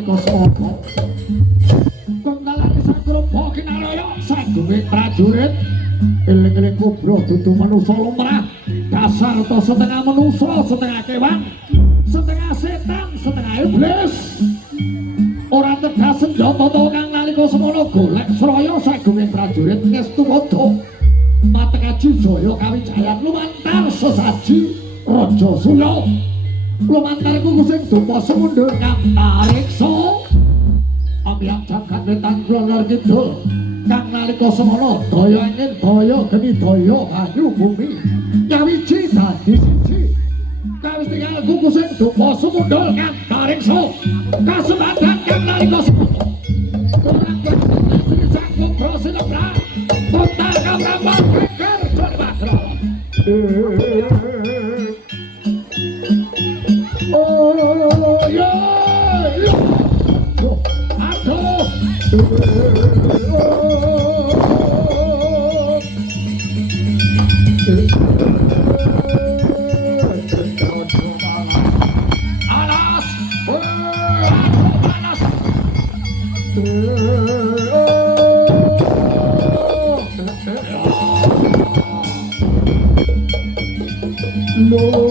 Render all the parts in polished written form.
nalika sapa kondalane sakrupa kinaraya saguwe prajurit eling-eling kobra dudu manusa lumrah dasar to setengah manusa setengah kewan setengah setan setengah iblis ora tegas senjata to kang nalika semono golek sraya saguwe prajurit ngestu padha matekaji jaya kawijayan lumantar sesaji raja suya lumantar kuku sing dupa semundur kang tariksa ambyang jagat wetan kulon kidul kang nalika semana daya angin daya geni daya banyu bumi nyawiji dadi siji kawis tinggal kuku sing dupa semundur kang tariksa kasebadan kang nalika semana sanggup prosinebra kota kamraman geger Jonibagro oh ya aduh panas panas no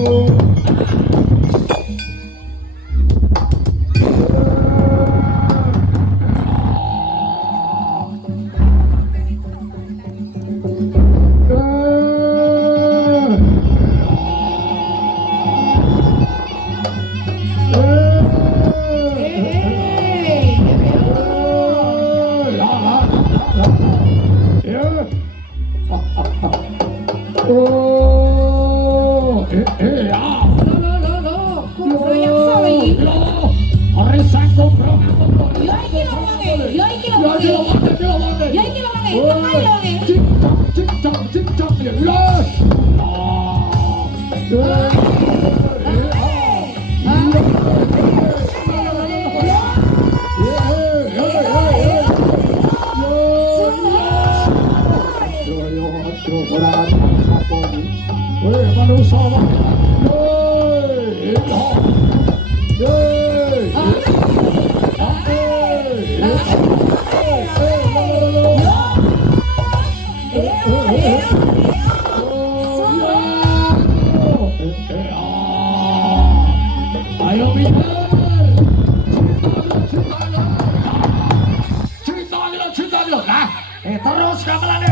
terus gamelane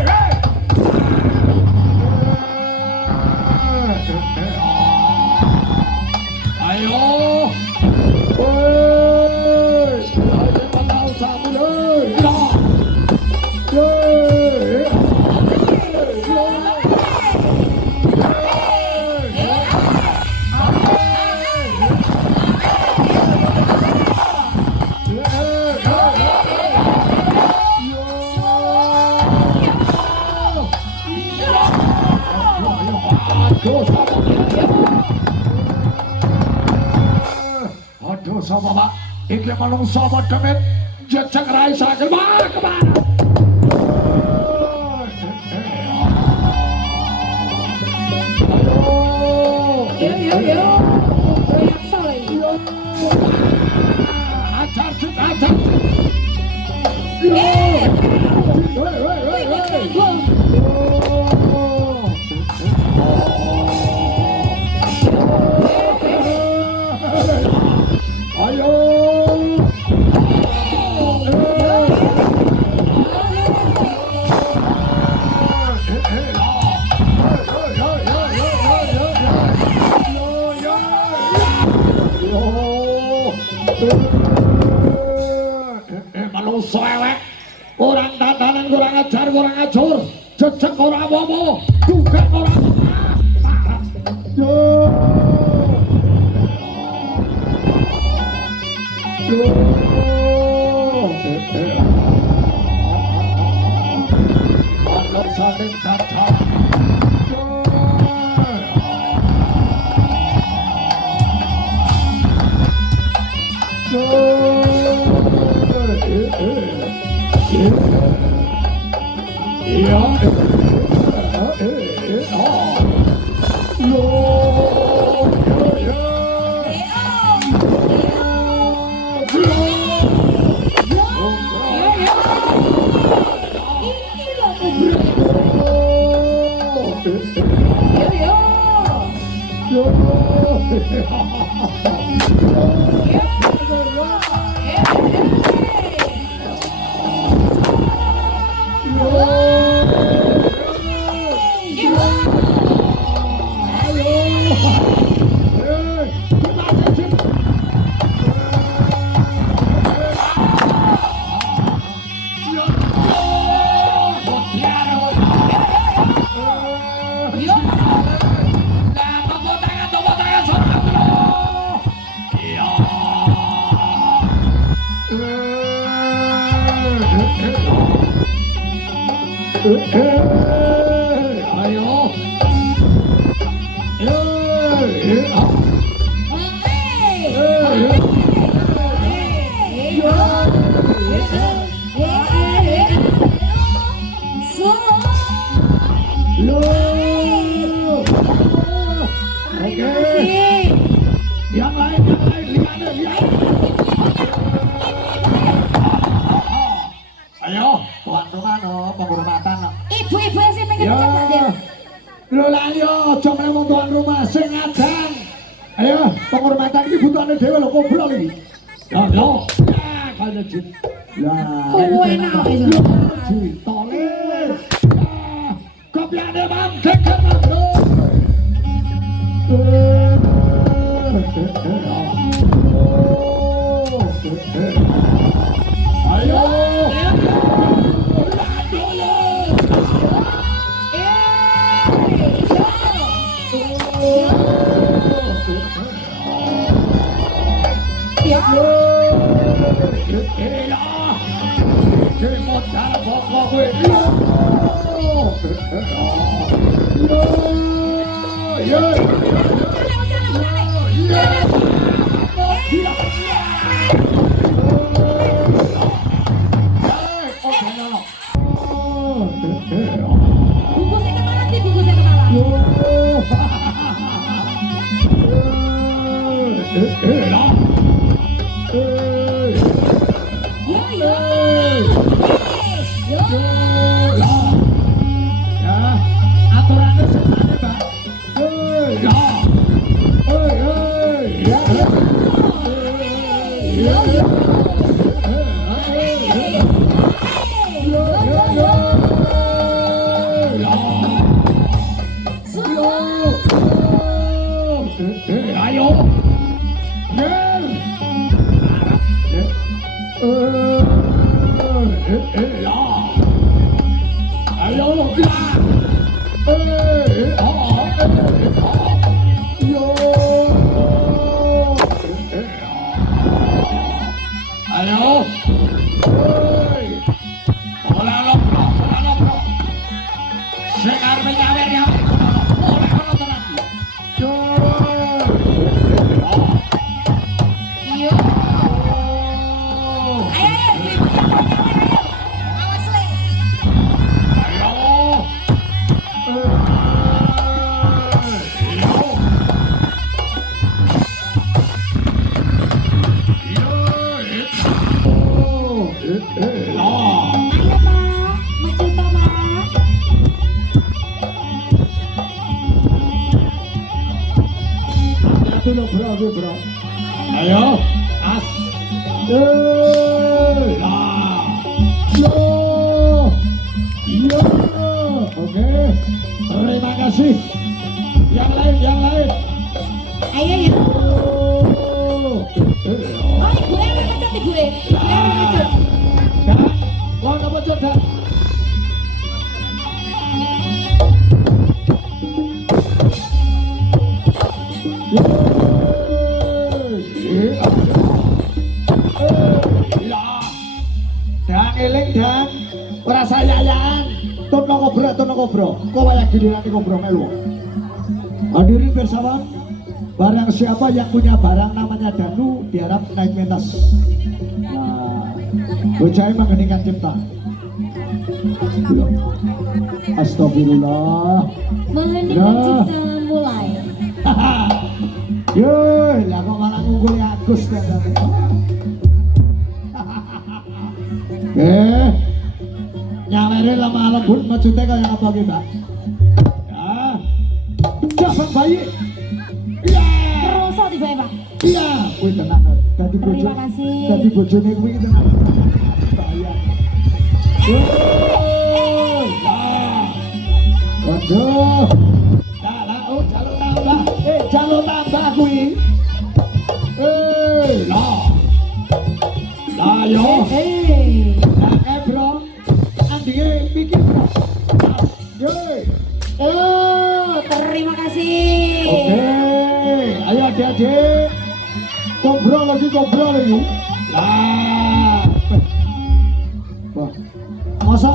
ayo woi ayo patau sabu aduh sama pak iki manungsa demit jejak rai sakit kemana yo ajar manungsa elek orang tatanan kurang ajar kurang acur jejak ora apa-apa juga ora parah saling kaca Ayo. Yang lain, lihat. Ayo, tuan rumah no, penghormatan no. Ibu-ibu yang sih pengen coba deh. Lola ayo, coba ngomong tuan rumah, sing adang. Ayo, penghormatan ini butuhannya dewa lo, ngobrol ini. Ya, kalian jin. Lah, enak itu. Jin, toleh. Kopiannya bang, dekat bang. Ayo. Bungkusnya kemana sih? Bungkusnya kemana? Ayo, as. Oke. Terima kasih. Yang lain. Ayo ya. Oh, ibu yang ngecut ibu ya. Wong apa coba? Eling dan ora sayayaan tono kobro kok wayak giliran kobro melu. Hadirin bersama, barang siapa yang punya barang namanya Danu diharap naik pentas. Nah, bocah mengheningkan cipta. Astagfirullah. Mengheningkan cipta mulai. Yo, lah kok malah ngungkuli Agus kan. Nyawerin lemah lembut maksudnya kayak apa gitu Mbak? Ya, jabang bayi. Terus tiba Pak. Iya, kuwi tenang. Dadi bojo. Terima kasih. Dadi bojone kuwi tenang. Bahaya. Waduh. Lah, oh jalur tambah. Jalur tambah kuwi. Lah. Lah yo. Lah bro. Andinge mikir. Yo. Oh, terima kasih. Oke, ayo adik-adik. Ngobrol lagi. Lah. Wah. Masa?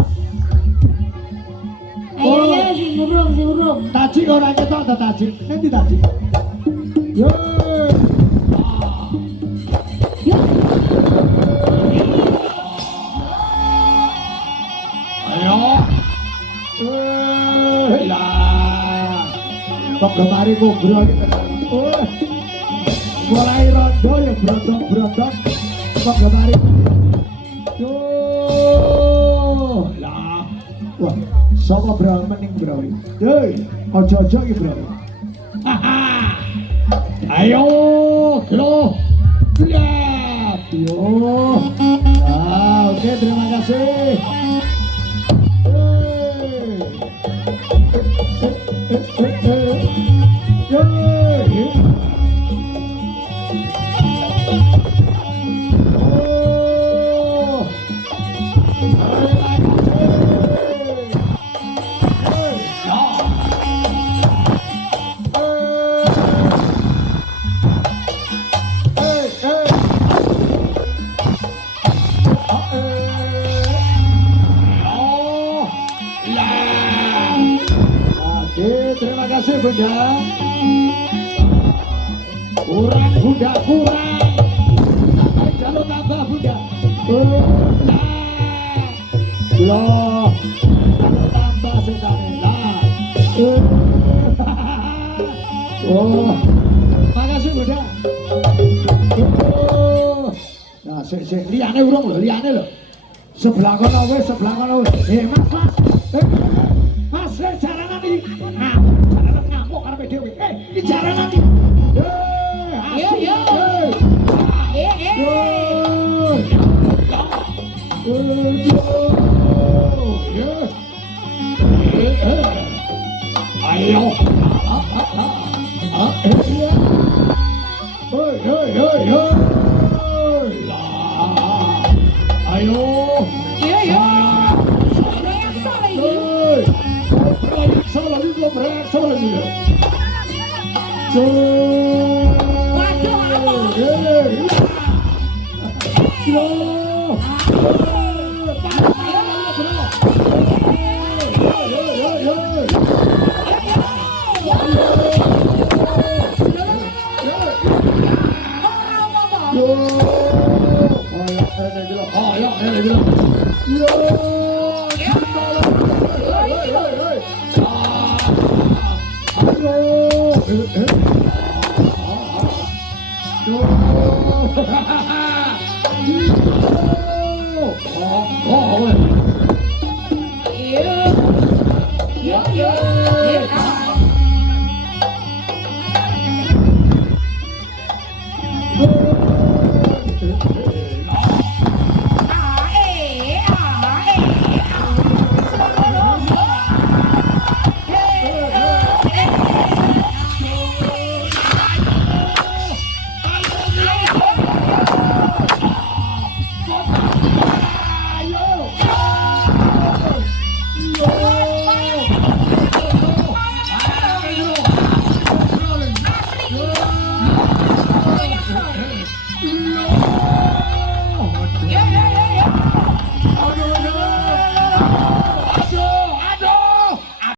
Ayo, si burung. Taji orang ketok ada taji. Nanti taji. Yo. Yuk. Ayo. Lah. Kok kemari ngobrol kita. Mulai rondo ya brondong. Kok kemari. Yo. Lah. Wah, sapa bro mending bro. Hei, ojo-ojo iki bro. Ayo, kilo. Lihat. Yo. Ah, oke, terima kasih. Terima kasih Bunda. Kurang Bunda, kurang. Jalur tambah Bunda. Loh, jalur tambah sekali lah. Oh, makasih Bunda. Nah, liane urung lho, liane lho. Sebelah kono wis. Mas, jaranan iki. Jaranan ngamuk karepe dhewe. Iki jaranan iki. Yo. Ayo. Yo.